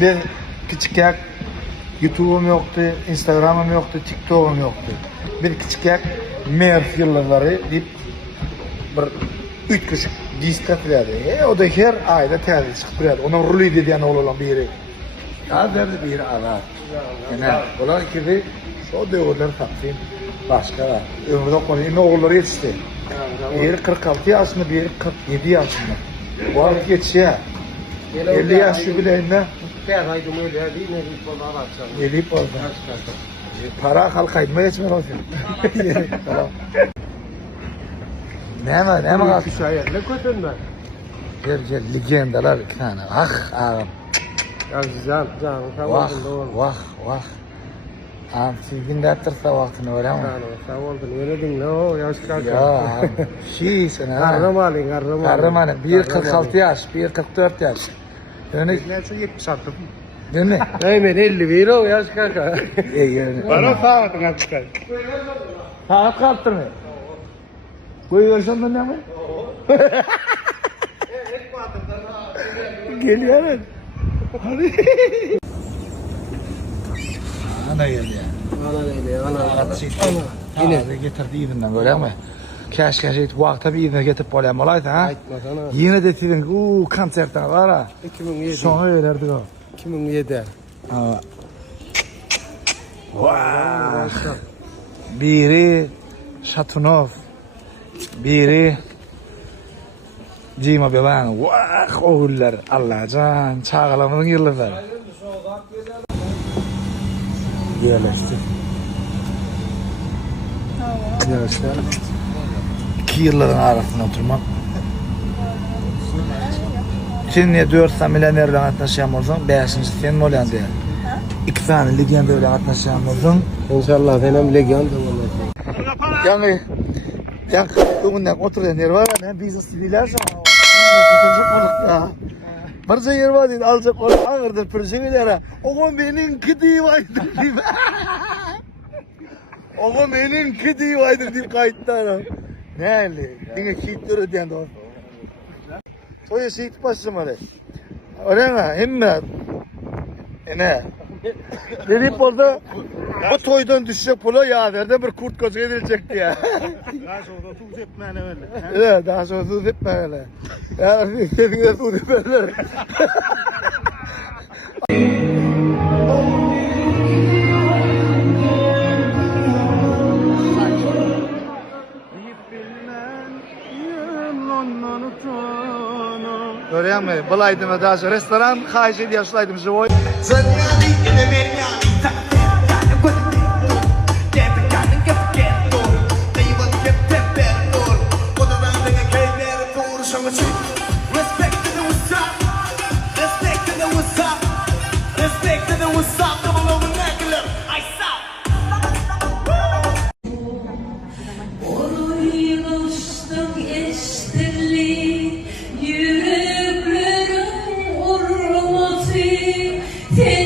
Ben küçükken YouTube'um yoktu, Instagram'ım yoktu, TikTok'um yoktu. Ben küçükken Merf yılları deyip bir 3 kişi disk atıyordu. O da her ayda tezli çıkıp duruyordu. Onun Ruli dediğin oğlan biri. Hazırdı biri ana. Yani olar gibi o da oğulları taktım. Başka var. Ömrüde konuyu oğulları yetişti. Biri 46 yaşında, biri 47 yaşında. Bu arada geçiyor. 50 yaş jubileyinde. Elip oldu. Para halka etmeye geçmiyor olsun. Ne var? Ne kötün ben? Gel legendalar bir tane. Ah ağam. Ya can Vah vah. Ağam sizin de attırsa vaktini öyle mi? Sağ oldun. Öyle din ne o yaş kalk. Ya şeysin ha. Kahramanın. Kahramanın. Bir 46 yaş, bir 44 yaş. Dönük. Neyse 76. Dönük. Hemen 51 o yaş kalk. Bana saatine çıkar. Saat kaptırmıyor. Koyuyorsan da ne mi? Geliyor. Hadi. Ana geldi ya. Yine getirdi izinden böyle mi? Keşke vakti bir izine getirip olayım olaydı ha? Yine de dedin, konsertten var ha? 2007. Sonra öğlerdik o. 2007. Vah! Biri Şatunov, biri Cima Belan. Vah oğullar. Allah can çağlamanın yılları. Yerleşti. Yerleşti. 2 yılların arasında oturmak. Sen niye 4 tane milyonerle atlaşan olsan 5'inci sen mi olan diye. 2 tane legenda öyle atlaşan olsan. İnşallah benim legend Yani önünden oturan yer var ya, biznes değiller sana. Ya. Barca yer var değil, alacak onu ağırdır projelere. Oğlum benimki divaydır deyip. Oğlum benimki divaydır deyip kayıtlar. Ne öyle? Dine şehitleri diyen de o. Soya şehit başım öyle. Öyle mi? Hem ne? Dedip orada o toydan düşecek pula yağdırdı bir kurt koca edilecek diye. Daha sonra tuz etmeyene öyle. Evet, daha sonra tuz etmeyene. Ya dediğinde tuz etmeyene. Görüyor musun? Balaydım ve daha sonra restoran kayışı diye yaşlaydım. Живой. Te